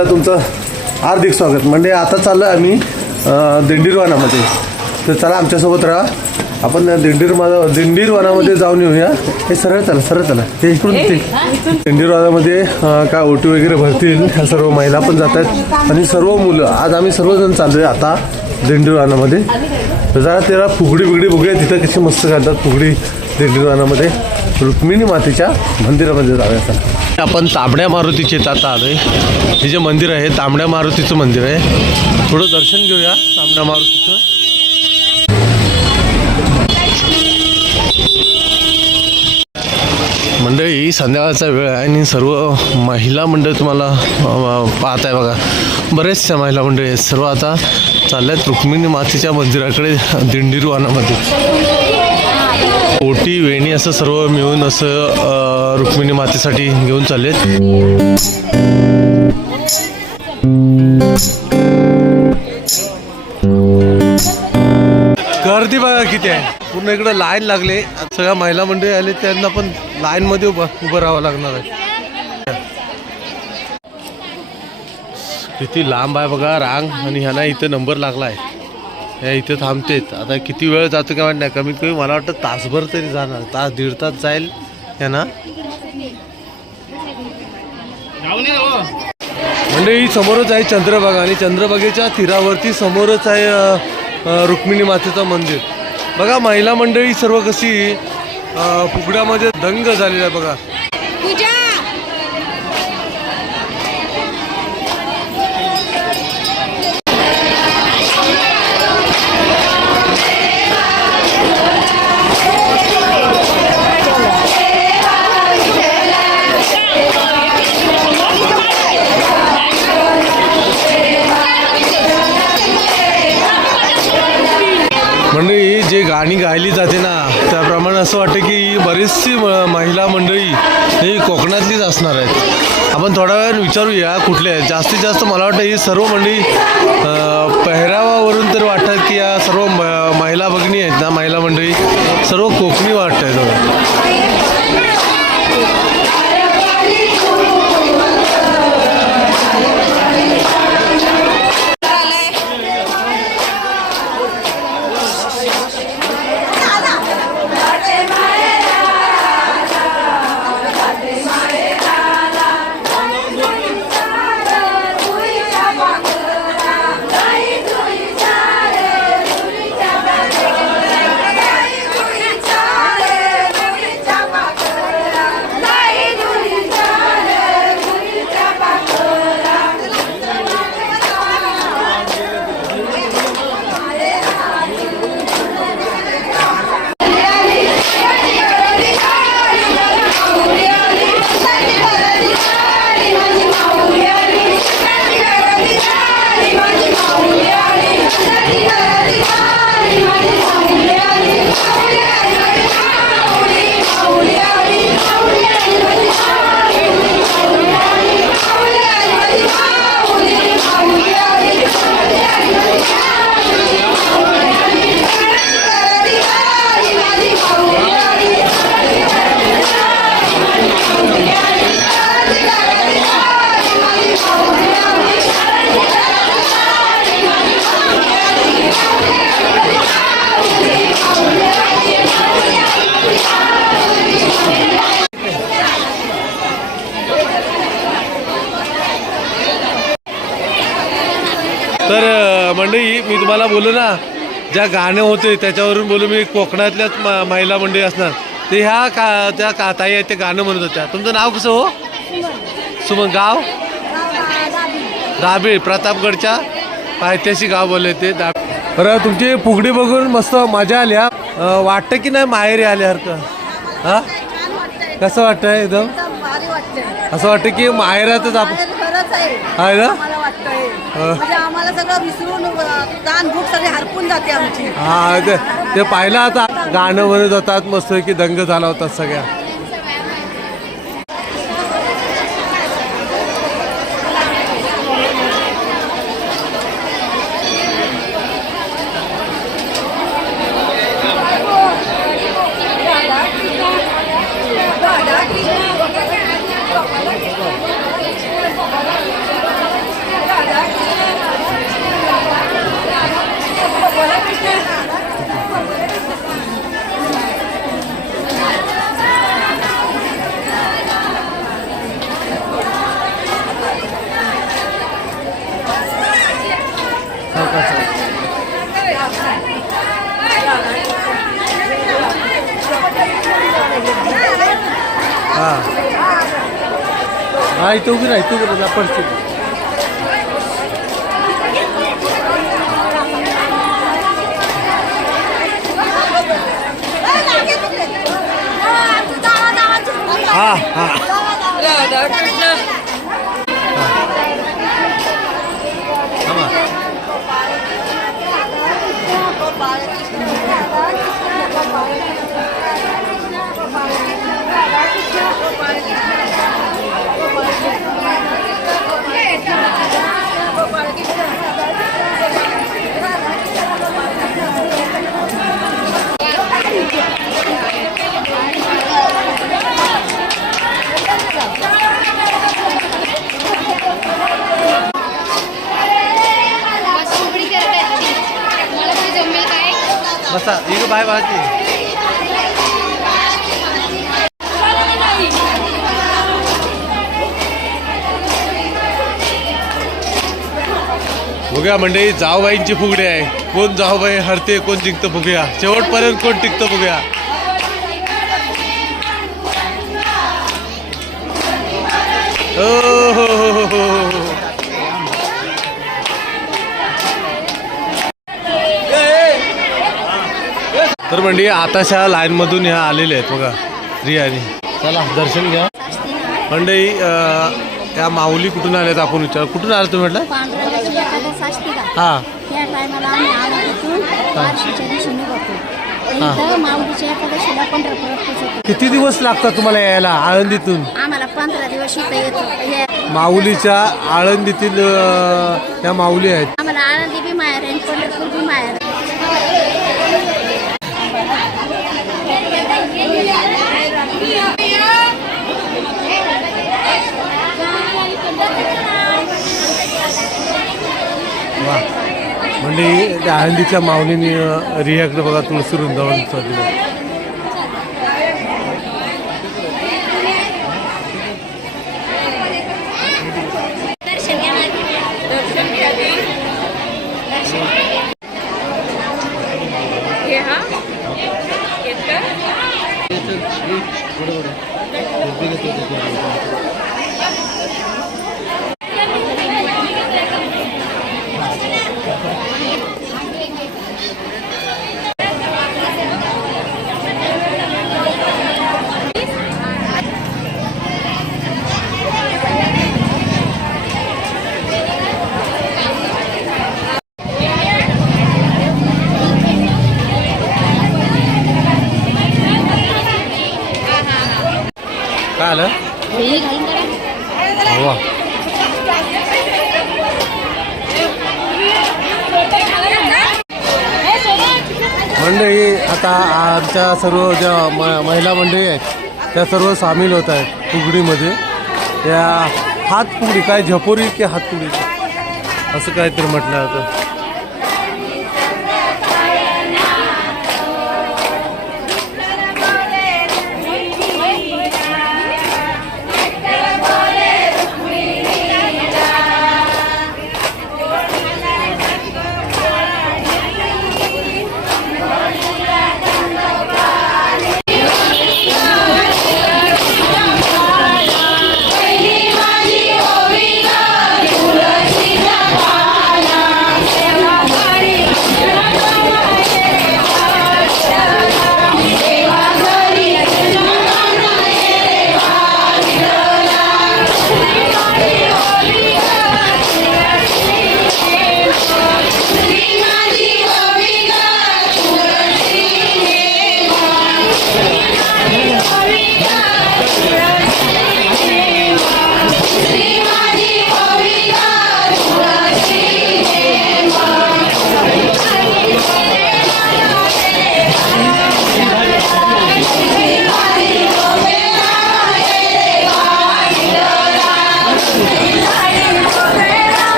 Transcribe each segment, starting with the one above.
एकदा तुमचं हार्दिक स्वागत. म्हणजे आता चाललो आहे आम्ही दिंडीरवानामध्ये. तर चला आमच्यासोबत राहा. आपण दिंडीर दिंडीरवानामध्ये जाऊन येऊया. हे सरळ चला सरळ चला. ते इकडून ते दिंडीरवानामध्ये काय ओटी वगैरे भरतील ह्या सर्व महिला पण जात आहेत. आणि सर्व मुलं आज आम्ही सर्वजण चाललो आहे आता दिंडीरवानामध्ये. तर जरा त्याला फुगडी बिगडी बघूया. तिथं कशी मस्त घालतात फुगडी दिंडीरवानामध्ये. रुक्मिणी मातेच्या मंदिरामध्ये जाऊया आपण तांबड्या मारुतीचे आता आलोय. हे जे मंदिर आहे तांबड्या मारुतीचं मंदिर आहे. थोडं दर्शन घेऊया तांबड्या मारुतीचं. मंडळी संध्याकाळचा वेळ आहे आणि सर्व महिला मंडळ तुम्हाला पाहत आहे बघा. बरेचशा महिला मंडळी आहेत. सर्व आता चालल्यात रुक्मिणी मातेच्या मंदिराकडे दिंडीरवानामध्ये. ओटी वेणी असं सर्व मिळून असं रुक्मिणी मातेसाठी घेऊन चाललेत. गर्दी बघा किती आहे. पूर्ण इकडं लाईन लागले. सगळ्या महिला मंडळी आले त्यांना पण लाईन मध्ये उभं उभं राहावं लागणार आहे. किती लांब आहे बघा रांग. आणि ह्याला इथं नंबर लागला आहे ह्या इथे थांबतेत. आता किती वेळ जातो काय माहीत नाही. कमीत कमी मला वाटतं तासभर तरी जाणार. तास दीड तास जाईल ह्याना म्हणजे ही समोरच आहे चंद्रभागा आणि चंद्रभागेच्या तीरावरती समोरच आहे रुक्मिणी मातेचं मंदिर. बघा महिला मंडळी सर्व कशी फुगड्यामध्ये दंग झालेला आहे बघा. मंडळी जे गाणी गायली जाते ना त्याप्रमाणे असं वाटतं की बरीचशी म- महिला मंडळी ही कोकणातलीच असणार आहेत. आपण थोडा वेळ विचारूया कुठले आहेत. जास्तीत जास्त मला वाटतं ही सर्व मंडळी पेहरावावरून तर वाटतात की या सर्व म- महिला भगिनी आहेत ना महिला मंडळी सर्व कोकणी वाटत आहेत. तर मंडळी मी तुम्हाला बोलू ना ज्या गाणं होते त्याच्यावरून बोलू मी कोकणातल्याच म- महिला मंडळी असणार. ते ह्या का त्या का ताई आहेत ते गाणं म्हणत होत्या. तुमचं नाव कसं हो? सुमन. गाव? दाबे प्रतापगडच्या ऐतिहासिक गाव बोलले ते दाब बरं तुमची फुगडी बघून मस्त मजा आली हा? अं, वाटतं की नाही माहेरी आल्यासारखं हा? कसं वाटतंय एकदम? असं वाटतं की माहेरातच आपण आहे. ना. म्हणजे आम्हाला सगळं विसरून ताण भूक सगळी हरपून जाते आमची. हा ते ते पाहिलं आता. गाणं म्हणत होतात मस्त की दंग झाला होता सगळ्या. हा इथे उभी राहा इथे उभी राहा पडते हा हा थांबा. बस उघडी करत आहेत ती. मला तरी जमेल काय बसा इकडे बाय बाय बघूया मंडळी जावबाईंची फुगडी आहे. कोण जावबाई हरते कोण जिंकतं बघूया. शेवटपर्यंत कोण टिकतं बघूया. ओ हो हो हो हो हो. तर म्हणजे आताशा लाईनमधून ह्या आलेल्या आहेत बघा रियानी चला दर्शन घ्या. मंडई अं, या माऊली कुठून आल्यात आपण विचार? कुठून आले तुम्ही म्हटलं? हा. किती दिवस लागतात तुम्हाला यायला आळंदीतून? आम्हाला पंधरा दिवस इथं येतो. हे माऊलीच्या आळंदीतील त्या माऊली आहेत आम्हाला आळंदी बी माहेर आहे आणि पंढरपूर बी माहेर आहे. वा. म्हणजे त्या आळंदीच्या माऊलीने रिॲक्ट बघा तुळशी वृंदावन दिलं काय आलं? वा. मंडळी आता आमच्या सर्व ज्या म महिला मंडळी आहेत त्या सर्व सामील होत आहेत फुगडीमध्ये त्या हातफुगडी काय झपोरी की हातफुगडी असं काहीतरी म्हटलं होतं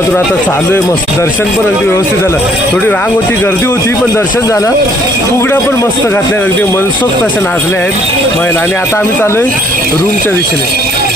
वनातून आता चालू आहे मस्त. दर्शन पण अगदी व्यवस्थित झालं. थोडी रांग होती गर्दी होती पण दर्शन झालं. फुगड्या पण मस्त घातल्या अगदी मनसोक्त असे नाचले आहेत महिला. आणि आता आम्ही चालू आहे रूमच्या दिशेने.